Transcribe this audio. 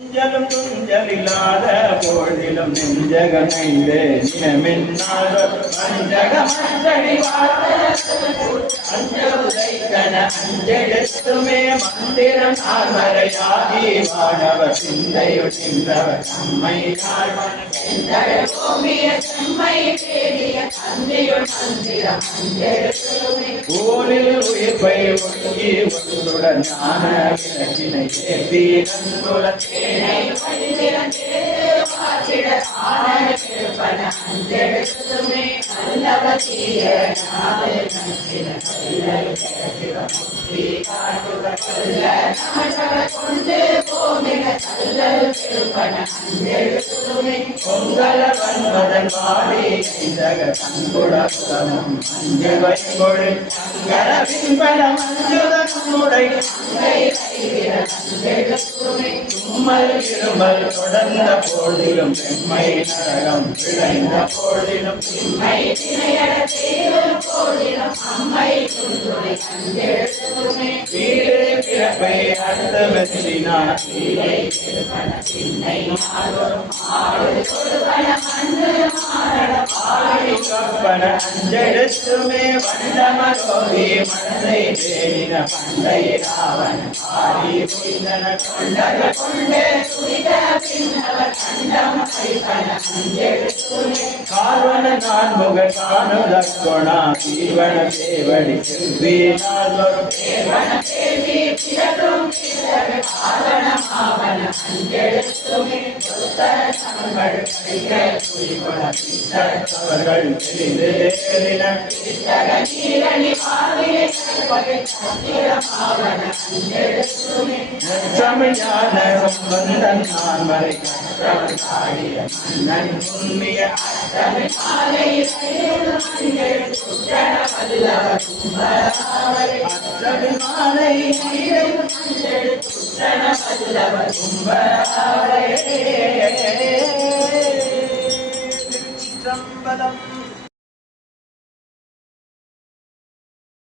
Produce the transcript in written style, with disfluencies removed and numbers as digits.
துஞ்சலும் துஞ்சலில்லாத போதிலும் நெஞ்சகமைந்து நினமென்னாத மஞ்சக மஞ்சடி அஞ்சலுதைக்கன அஞ்செழுத்துமே மந்திரம் ஆர்வரையாகி வாழவர் சிந்தையுள் நின்றவர் நம்மை ஊரில் உயிர்ப்பை ஒழுங்கி ஒன்றுடன் ஞான விளக்கினை ஏற்றி பொங்கல வன்மதன் வாடி கண்குடமும் அஞ்சு வைமொழி அங்கர பின்பல மஞ்சுதனுடை தும்மல் இருமல் தொடர்ந்த போதிலும் வெம்மை நரகம் விளைந்த போதிலும் வீடு பிறப்பை அடுத்த வெற்றினார் அஞ்செழுத்துமே வண்டமரோகி மனதை தேடின பண்டை ராவன் ஆடி புரிந்தன கொண்டக கொண்டே கார்வன நான்முக காணுத கொணா தீவன தேவடி செல்வியினால் வரும் அவர்கள் தமிழான வந்தன் நான் வரை உண்மைய மாலை